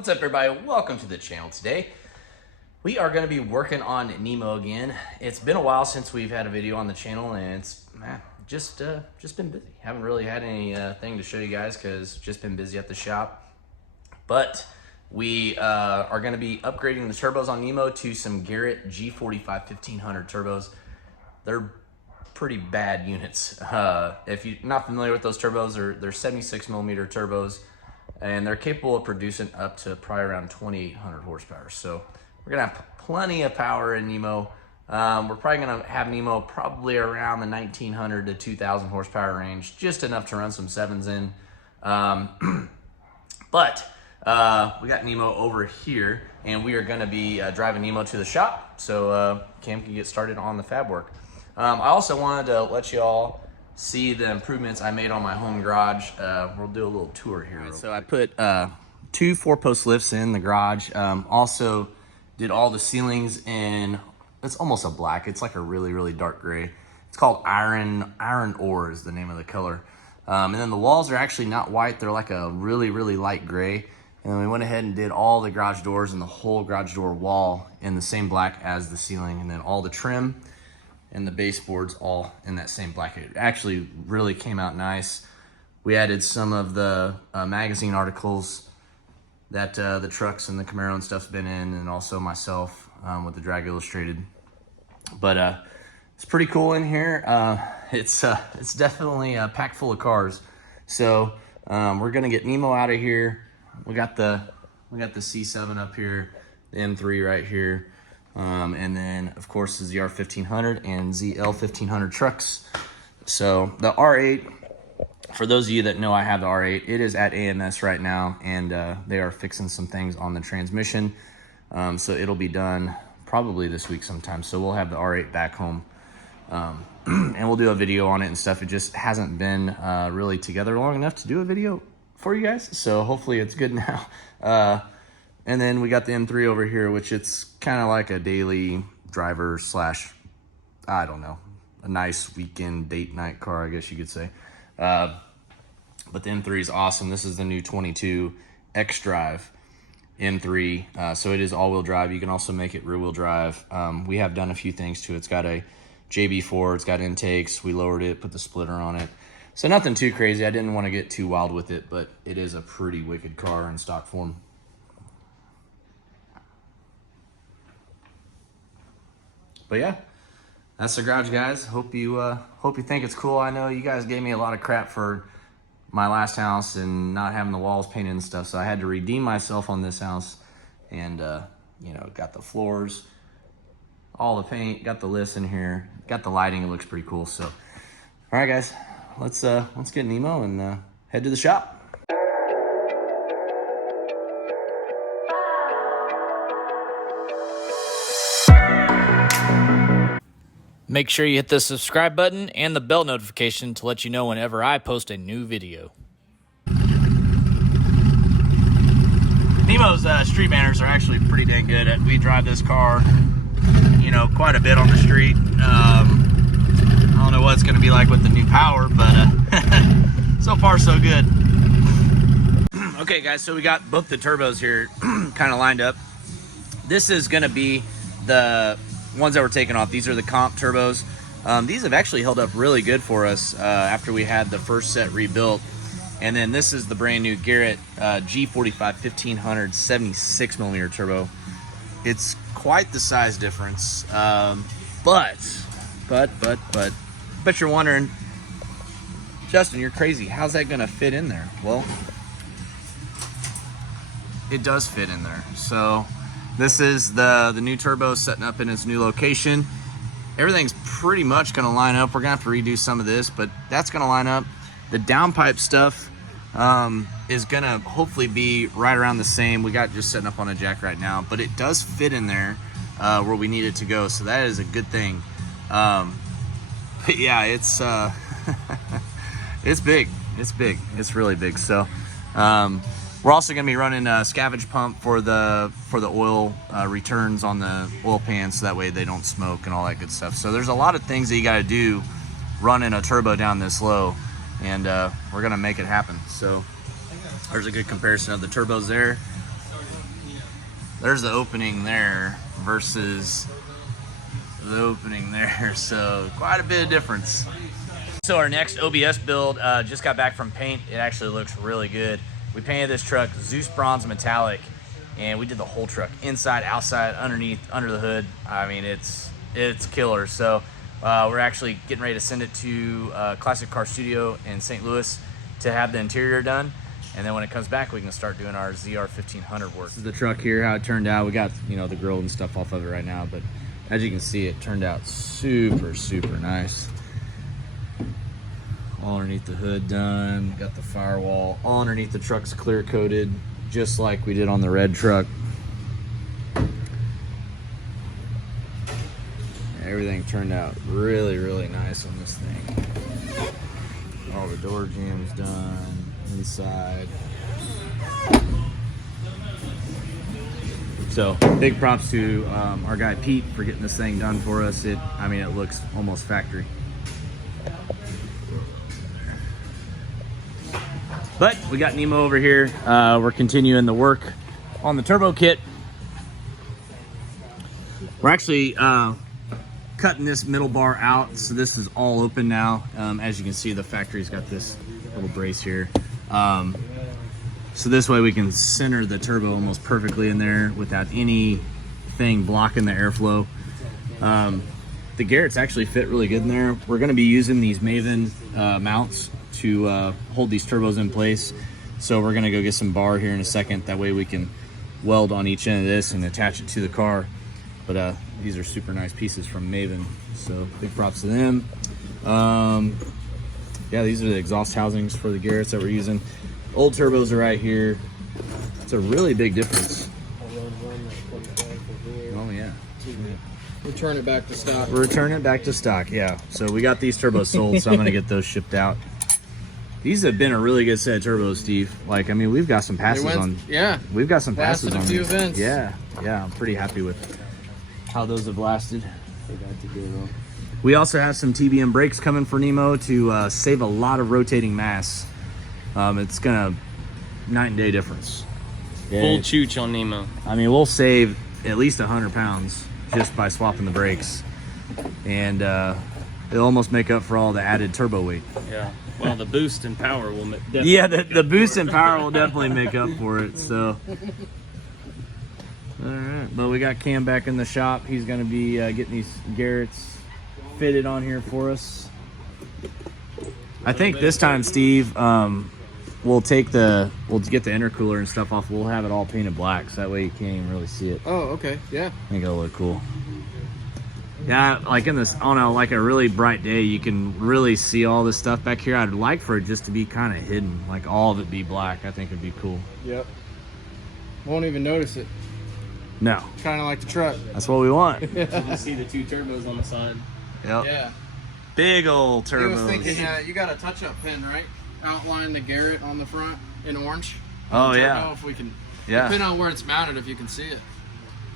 What's up, everybody? Welcome to the channel. Today we are going to be working on Nemo again. It's been a while since we've had a video on the channel, and it's just been busy. Haven't really had anything to show you guys because just been busy at the shop. But we are going to be upgrading the turbos on Nemo to some Garrett G45 1500 turbos. They're pretty bad units. If you're not familiar with those turbos, they're 76 millimeter turbos. And they're capable of producing up to probably around 2,800 horsepower. So we're gonna have plenty of power in Nemo. We're probably gonna have Nemo probably around the 1,900 to 2,000 horsepower range, just enough to run some sevens in. But we got Nemo over here, and we are gonna be driving Nemo to the shop so Cam can get started on the fab work. I also wanted to let you all see the improvements I made on my home garage. We'll do a little tour here. Right, so I put 2 4-post lifts in the garage. Also did all the ceilings in, it's almost a black. It's like a really dark gray. It's called iron ore is the name of the color. And then the walls are actually not white. They're like a really light gray. And then we went ahead and did all the garage doors and the whole garage door wall in the same black as the ceiling. And then all the trim and the baseboards all in that same black. It actually really came out nice. We added some of the magazine articles that the trucks and the Camaro and stuff's been in, and also myself with the Drag Illustrated. But it's pretty cool in here. It's definitely packed full of cars. So we're gonna get Nemo out of here. We got the C7 up here, the M3 right here. And then of course the ZR 1500 and ZL 1500 trucks. So the R8, for those of you that know I have the R8, it is at AMS right now, and they are fixing some things on the transmission. So it'll be done probably this week sometime. So we'll have the R8 back home, and we'll do a video on it and stuff. It just hasn't been really together long enough to do a video for you guys. So hopefully it's good now. And then we got the M3 over here, which it's kind of like a daily driver slash, I don't know, a nice weekend date night car, I guess you could say. But the M3 is awesome. This is the new 22 X-Drive M3. So it is all-wheel drive. You can also make it rear-wheel drive. We have done a few things to it. It's got a JB4. It's got intakes. We lowered it, put the splitter on it. So nothing too crazy. I didn't want to get too wild with it, but it is a pretty wicked car in stock form. But yeah, that's the garage, guys. Hope you think it's cool. I know you guys gave me a lot of crap for my last house and not having the walls painted and stuff, so I had to redeem myself on this house. And you know, got the floors, all the paint, got the lifts in here, got the lighting. It looks pretty cool. So, all right, guys, let's get Nemo and head to the shop. Make sure you hit the subscribe button and the bell notification to let you know whenever I post a new video. Nemo's street manners are actually pretty dang good. We drive this car, you know, quite a bit on the street. I don't know what it's going to be like with the new power, but so far so good. Okay, guys, so we got both the turbos here kind of lined up. This is going to be the ones that were taken off. These are the comp turbos. These have actually held up really good for us after we had the first set rebuilt. And then this is the brand new Garrett G45 1500 76 millimeter turbo. It's quite the size difference, but you're wondering, Justin, you're crazy, how's that gonna fit in there? Well, it does fit in there. So this is the new turbo setting up in its new location. Everything's pretty much gonna line up. We're gonna have to redo some of this, but that's gonna line up. The downpipe stuff is gonna hopefully be right around the same. We got just setting up on a jack right now, but it does fit in there where we need it to go. So that is a good thing. But yeah, it's it's big. It's big. It's really big. So we're also going to be running a scavenge pump for the oil returns on the oil pan, so that way they don't smoke and all that good stuff. So there's a lot of things that you got to do running a turbo down this low, and we're going to make it happen. So there's a good comparison of the turbos there. there's the opening there versus the opening there. So quite a bit of difference. So our next OBS build just got back from paint. It actually looks really good. We painted this truck Zeus Bronze Metallic, and we did the whole truck, inside, outside, underneath, under the hood. I mean, it's killer. So we're actually getting ready to send it to Classic Car Studio in St. Louis to have the interior done. And then when it comes back, we can start doing our ZR 1500 work. This is the truck here, how it turned out. We got, you know, the grill and stuff off of it right now, but as you can see, it turned out super, super nice. All underneath the hood done. Got the firewall. All underneath the truck's clear coated, just like we did on the red truck. Everything turned out really, really nice on this thing. All the door jams done, inside. So big props to our guy Pete for getting this thing done for us. I mean, it looks almost factory. But we got Nemo over here. We're continuing the work on the turbo kit. We're actually cutting this middle bar out, so this is all open now. As you can see, the factory's got this little brace here. So this way we can center the turbo almost perfectly in there without anything blocking the airflow. The Garretts actually fit really good in there. We're gonna be using these Maven mounts to hold these turbos in place. So we're gonna go get some bar here in a second. That way we can weld on each end of this and attach it to the car. But these are super nice pieces from Maven, so big props to them. Yeah, these are the exhaust housings for the Garretts that we're using. Old turbos are right here. It's a really big difference. Oh yeah. Return it back to stock. We're returning it back to stock, yeah. So we got these turbos sold, so I'm gonna get those shipped out. These have been a really good set of turbos, Steve. Like, I mean, we've got some passes on. Yeah. We've got some passes on. A few events. Yeah, yeah. I'm pretty happy with how those have lasted. We also have some TBM brakes coming for Nemo to save a lot of rotating mass. It's gonna night and day difference. Yeah. Full chooch on Nemo. I mean, we'll save at least 100 pounds just by swapping the brakes, and it'll almost make up for all the added turbo weight. Yeah. Well, the boost and power will definitely. Yeah, the boost and power will definitely make up for it. So, all right. But we got Cam back in the shop. He's going to be getting these Garretts fitted on here for us. I think this time, Steve, we'll get the intercooler and stuff off. We'll have it all painted black, so that way you can't even really see it. Oh, okay. Yeah. I think it'll look cool. Yeah, like on a really bright day, you can really see all this stuff back here. I'd like for it just to be kind of hidden, like all of it be black. I think it'd be cool. Yep. Won't even notice it. No. Kind of like the truck. That's what we want. You can see the two turbos on the side. Yep. Yeah. Big old turbos. He was thinking, you got a touch-up pin, right? Outline the Garrett on the front in orange. Oh, I don't yeah. know if we can. Yeah. Depending on where it's mounted, if you can see it.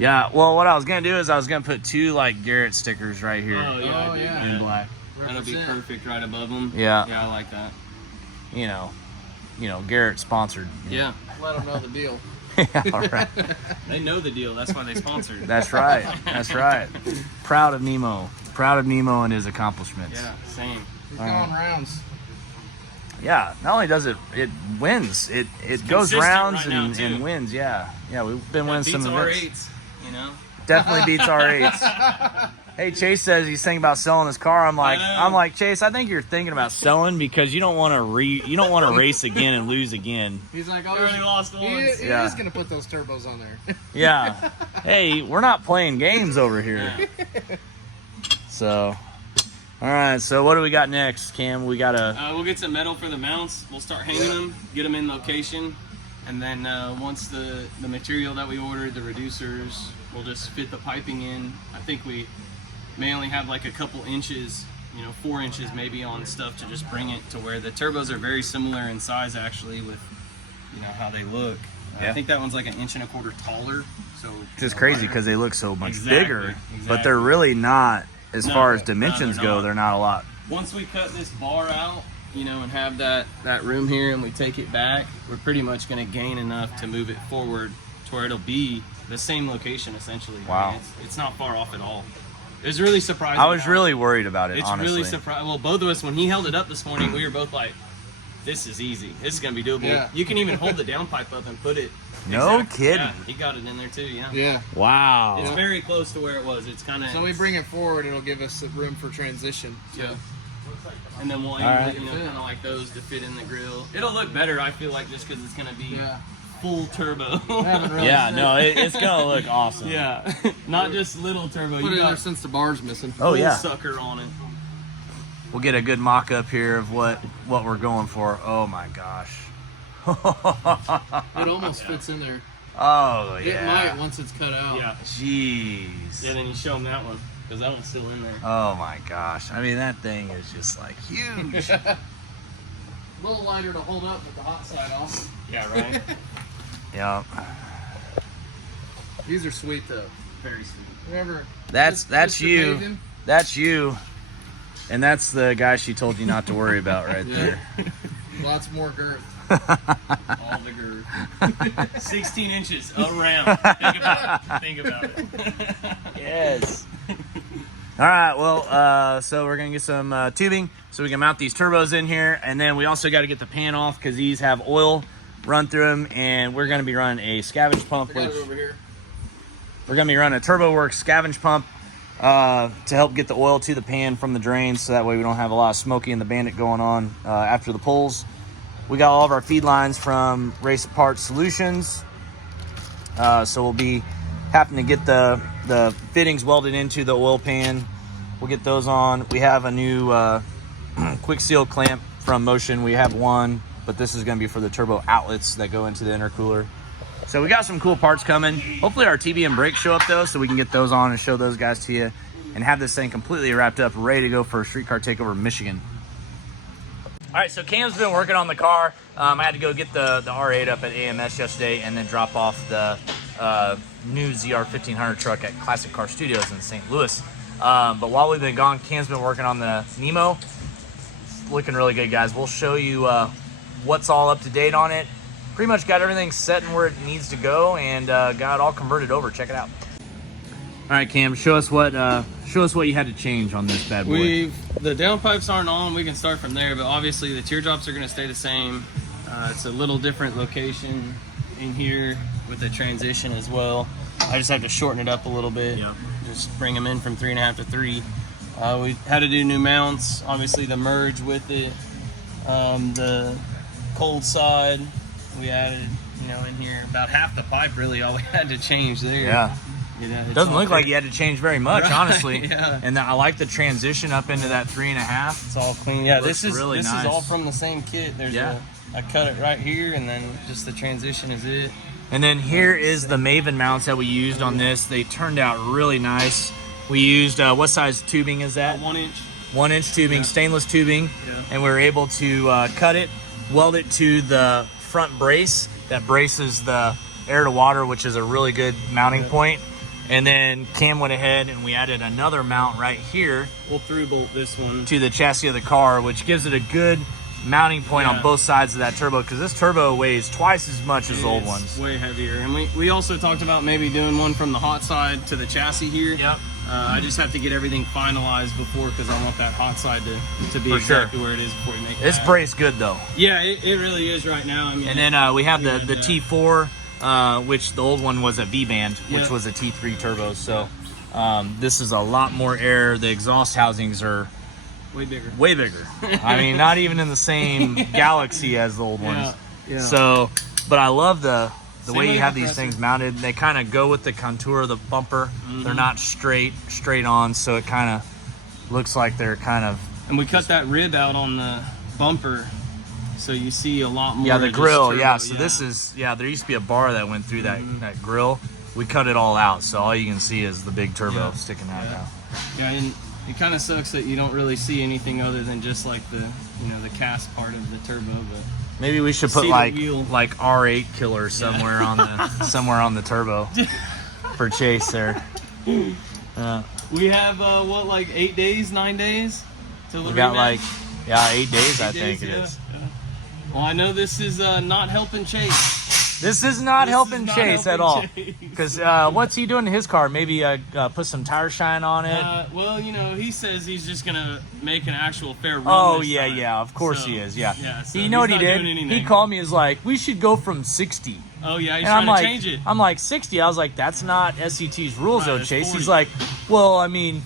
Yeah, well, what I was going to do is I was going to put two, like, Garrett stickers right here. Oh, yeah. yeah. In black. That'll be perfect right above them. Yeah. Yeah, I like that. You know, Garrett sponsored. Yeah. Let them know the deal. Yeah, all right. They know the deal. That's why they sponsored. That's right. That's right. Proud of Nemo. Proud of Nemo and his accomplishments. Yeah, same. He's going rounds. Yeah, not only does it wins, it goes consistent rounds right now, and wins. Yeah, we've been winning some events. R8s, you know. Definitely beats R8s. Hey, Chase says he's thinking about selling his car. I'm like Chase, I think you're thinking about selling because you don't want to race again and lose again. He's like, We already lost once. He Yeah. is gonna put those turbos on there. Yeah. Hey, we're not playing games over here. Yeah. So, all right. So what do we got next, Cam? We got We'll get some metal for the mounts. We'll start hanging them, get them in location, and then once the material that we ordered, the reducers, we'll just fit the piping in. I think we may only have like a couple inches, 4 inches maybe on stuff to just bring it to where the turbos are very similar in size actually with, how they look. Yeah. I think that one's like 1.25 inches taller. So just crazy because they look so much bigger, but exactly. they're really not. As No, far as dimensions no, go, they're not a lot. Once we cut this bar out, and have that room here and we take it back, we're pretty much going to gain enough to move it forward to where it'll be the same location essentially. Wow. I mean, it's not far off at all. It was really surprising. I was really worried about it, It's honestly. really surprising. Well, both of us, when he held it up this morning, we were both like, this is easy. This is going to be doable. Yeah. You can even hold the downpipe up and put it. No kidding. Yeah, he got it in there too, yeah. Yeah. Wow. It's very close to where it was. It's kind of. So we bring it forward, it'll give us room for transition. So. Yeah. And then we'll aim right. it, you know, kind of like those to fit in the grill. It'll look better, I feel like, just because it's going to be Yeah. full turbo. I haven't really Yeah, seen no, it. it's gonna look awesome. Yeah, not just little turbo. Put You it in there got since the bar's missing. Oh, full yeah. sucker on it. We'll get a good mock-up here of what we're going for. Oh, my gosh. It almost fits in there. Oh, It yeah. might once it's cut out. Yeah. Jeez. Yeah, then you show them that one because that one's still in there. Oh, my gosh. I mean, that thing is just, like, huge. A little lighter to hold up with the hot side off. Yeah, right. Yeah. These are sweet though. Very sweet. Remember? That's Mr. you. Maven? That's you. And that's the guy she told you not to worry about right there. Lots more girth. All the girth. 16 inches around. Think about it. Think about it. Yes. All right, well, so we're going to get some tubing so we can mount these turbos in here. And then we also got to get the pan off because these have oil run through them. And we're going to be running a scavenge pump, I got which it over here. we're going to be running a TurboWorks scavenge pump to help get the oil to the pan from the drains. So that way we don't have a lot of Smoky and the Bandit going on after the pulls. We got all of our feed lines from Race Apart Solutions. So we'll be having to get the fittings welded into the oil pan. We'll get those on. We have a new quick seal clamp from Motion. We have one, but this is going to be for the turbo outlets that go into the intercooler. So we got some cool parts coming. Hopefully our TBM brakes show up though, so we can get those on and show those guys to you and have this thing completely wrapped up, ready to go for a streetcar takeover in Michigan. All right, so Cam's been working on the car. I had to go get the R8 up at AMS yesterday and then drop off the new ZR 1500 truck at Classic Car Studios in St. Louis. But while we've been gone, Cam's been working on the Nemo. It's looking really good, guys. We'll show you what's all up to date on it. Pretty much got everything set and where it needs to go, and got it all converted over. Check it out. All right, Cam, show us what you had to change on this bad boy. The downpipes aren't on. We can start from there, but obviously the teardrops are going to stay the same. It's a little different location in here with the transition as well. I just have to shorten it up a little bit. Yeah. Just bring them in from 3.5 to 3. We had to do new mounts. Obviously the merge with it. The cold side we added, in here about half the pipe. Really, all we had to change there. Yeah. It Doesn't look like you had to change very much, Right, honestly. yeah. And I like the transition up into that 3.5. It's all clean. Yeah, Looks this is really nice. all from the same kit. There's I cut it right here, and then just the transition is it. And then here is the Maven mounts that we used on this. They turned out really nice. We used, what size tubing is that? 1 inch. 1 inch tubing, stainless tubing. Yeah. And we were able to cut it, weld it to the front brace. That braces the air to water, which is a really good mounting point. And then Cam went ahead and we added another mount right here We'll through bolt this one. to the chassis of the car, which gives it a good mounting point on both sides of that turbo, because this turbo weighs twice as much as the old ones. Way heavier. And we also talked about maybe doing one from the hot side to the chassis here. Yep. I just have to get everything finalized before, because I want that hot side to be For sure. exactly where it is before we make it. This brace good though. Yeah, it really is right now. I mean, And then we have the T4, which the old one was a V-band, which Yeah. was a T3 turbo. So this is a lot more air. The exhaust housings are way bigger. way bigger. I mean, not even in the same galaxy as the old ones. Yeah. So, but I love the way you wave have these compressor. things mounted. They kind of go with the contour of the bumper. Mm-hmm. They're not straight on, so it kind of looks like they're kind of And we cut that rib out on the bumper, so you see a lot more. the of just grill. turbo, Yeah, so this is there used to be a bar that went through that grill. We cut it all out, so all you can see is the big turbo sticking out now. Yeah, and it kind of sucks that you don't really see anything other than just like the the cast part of the turbo, but. Maybe we should put See the like wheel. R8 killer somewhere on the turbo for Chase there. We have what, like 8 days, 9 days till the We got rematch? 8 days, I think it Yeah. is. Yeah. Well, I know this is not helping Chase. This is not This helping is not Chase at helping all. Chase. Because what's he doing to his car? Maybe put some tire shine on it. Well, you know, he says he's just gonna make an actual fair run. Oh, this yeah, time. yeah. Of course So, he is, yeah. so You know what he he's not did? doing He anything. called me and was like, we should go from 60. Oh, yeah, he's And I'm trying like, to change it. I'm like, 60? I was like, that's not SCT's rules, Right, though, it's Chase. 40. He's like, well, I mean,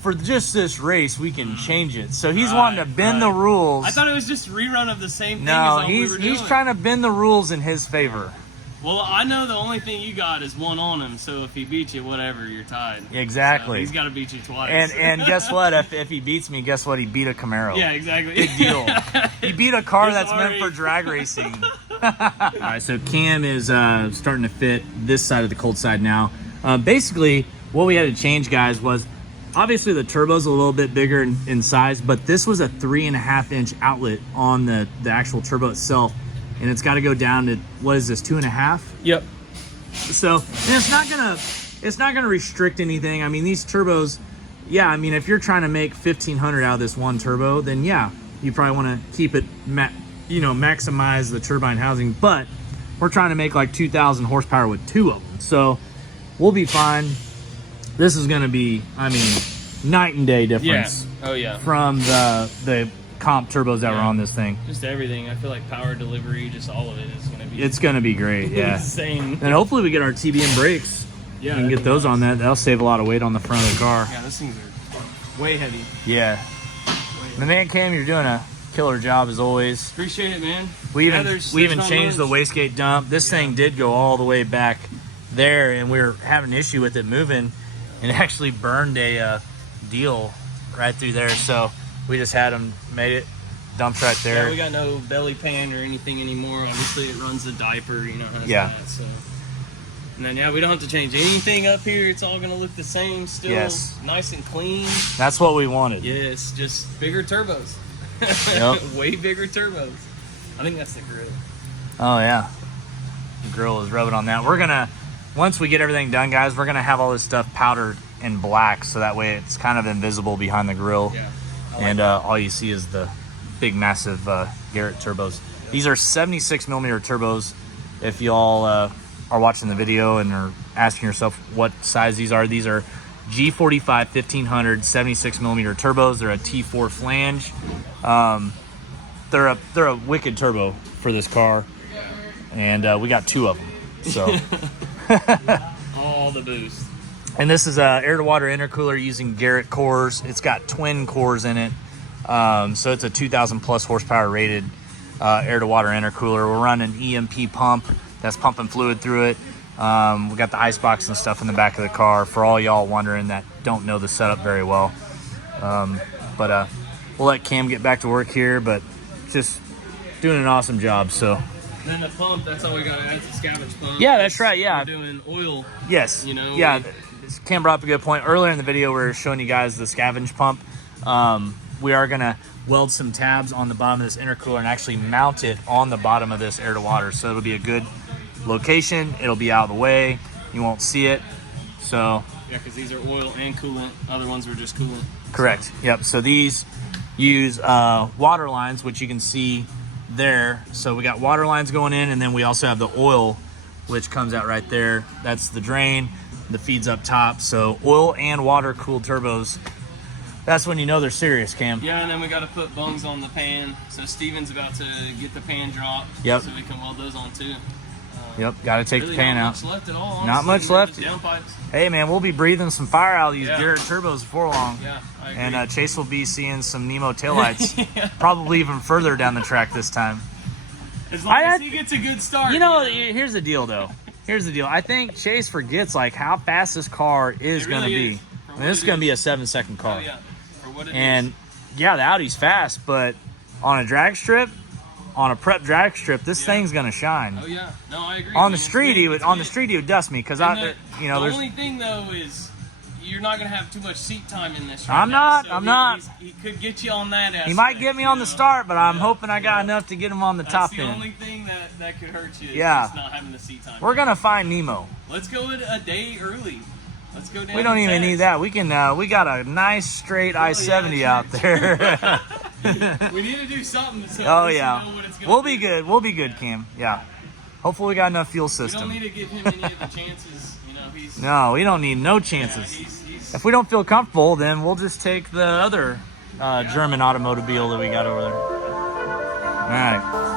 for just this race, we can change it. So he's wanting to bend the rules. I thought it was just a rerun of the same thing No, as we were doing. he's trying to bend the rules in his favor. Well, I know the only thing you got is one on him, so if he beats you, whatever, you're tied. Exactly. So he's got to beat you twice. And guess what? If he beats me, guess what? He beat a Camaro. Yeah, exactly. Big deal. He beat a car He's that's already- meant for drag racing. All right, so Cam is starting to fit this side of the cold side now. Basically, what we had to change, guys, was obviously the turbo's a little bit bigger in size, but this was a 3.5-inch outlet on the actual turbo itself, and it's got to go down to, what is this, 2.5? Yep. So, and it's not gonna restrict anything. I mean, these turbos, yeah, I mean, if you're trying to make 1,500 out of this one turbo, then yeah, you probably want to keep it, maximize the turbine housing. But we're trying to make like 2,000 horsepower with 2 of them, so we'll be fine. This is gonna be, I mean, night and day difference Oh, yeah. from the comp turbos that were on this thing. Just everything. I feel like power delivery, just all of it is going to be It's gonna be great, yeah. insane. And hopefully we get our TBM brakes. Yeah, We can get those on that. That'll save a lot of weight on the front of the car. Yeah, those things are way heavy. Yeah. The man Cam, you're doing a killer job as always. Appreciate it, man. We even there's not changed the much. wastegate dump. This thing did go all the way back there, and we were having an issue with it moving, and it actually burned a deal right through there. So we just had them made it. Dumps right there. Yeah, we got no belly pan or anything anymore. Obviously, it runs a diaper, has Yeah. that. So. And then, yeah, we don't have to change anything up here. It's all going to look the same still. Yes. Nice and clean. That's what we wanted. Yes, just bigger turbos. Yep. Way bigger turbos. I think that's the grill. Oh yeah. The grill is rubbing on that. We're gonna, once we get everything done, guys, we're gonna have all this stuff powdered in black, so that way it's kind of invisible behind the grill. Yeah. And all you see is the big, massive Garrett turbos. These are 76mm turbos. If y'all are watching the video and are asking yourself what size these are G45 1500 76mm turbos. They're a T4 flange. They're a wicked turbo for this car, and we got 2 of them. So, All the boost. and this is a air-to-water intercooler using Garrett cores. It's got twin cores in it, so it's a 2,000 plus horsepower rated air-to-water intercooler. We're running an EMP pump that's pumping fluid through it. We got the ice box and stuff in the back of the car for all y'all wondering that don't know the setup very well. But we'll let Cam get back to work here, but just doing an awesome job. So And then the pump, that's all we got. That's a scavenge pump. yeah, that's right. Yeah. We're doing oil. Yes. You know, Yeah. Cam brought up a good point. Earlier in the video, we were showing you guys the scavenge pump. We are going to weld some tabs on the bottom of this intercooler and actually mount it on the bottom of this air-to-water. So it'll be a good location. It'll be out of the way. You won't see it. So Yeah, because these are oil and coolant. Other ones were just coolant. correct. Yep. So these use water lines, which you can see there. So we got water lines going in, and then we also have the oil, which comes out right there. That's the drain. The feed's up top. So oil and water cooled turbos. That's when you know they're serious, Cam. Yeah, and then we got to put bungs on the pan. So Steven's about to get the pan dropped. Yep. So we can weld those on too. Yep. Got to take Really the pan not out. much left at all. Not honestly. much left. Just downpipes. Hey, man, we'll be breathing some fire out of these Yeah. Garrett turbos before long. Yeah, I agree. And Chase will be seeing some Nemo taillights, probably even further down the track this time. as long I- as he gets a good start. You know, here's the deal, though. Here's the deal. I think Chase forgets like how fast this car is It going to really be. is. For I what mean, this is it going to be a is. 7-second car. Oh, yeah. For what it And is. yeah, the Audi's fast, but on a drag strip, on a prep drag strip, this thing's going to shine. Oh yeah, no, I agree. On man. the It's street, good. he would It's on the good. street he would dust me because And I, the there's only thing though is you're not gonna have too much seat time in this. I'm now, not, so I'm not. He could get you on that. he might aspect, get me you on the know? start, but I'm Yeah, hoping I got yeah. enough to get him on the That's top the end. only thing that could hurt you. Is Yeah. just not having the seat time. We're gonna find Nemo. Let's go a day early. Let's go down. We don't to even need Tex. that. We can. We got a nice straight I-70 yeah, out there. We need to do something. So Oh at least yeah, you know what it's gonna we'll be good. We'll be good, Cam. Yeah. Hopefully we got enough fuel We system. don't need to give him any of the chances. You know, he's No, we don't need no yeah, chances. he's If we don't feel comfortable, then we'll just take the other German automobile that we got over there. All right.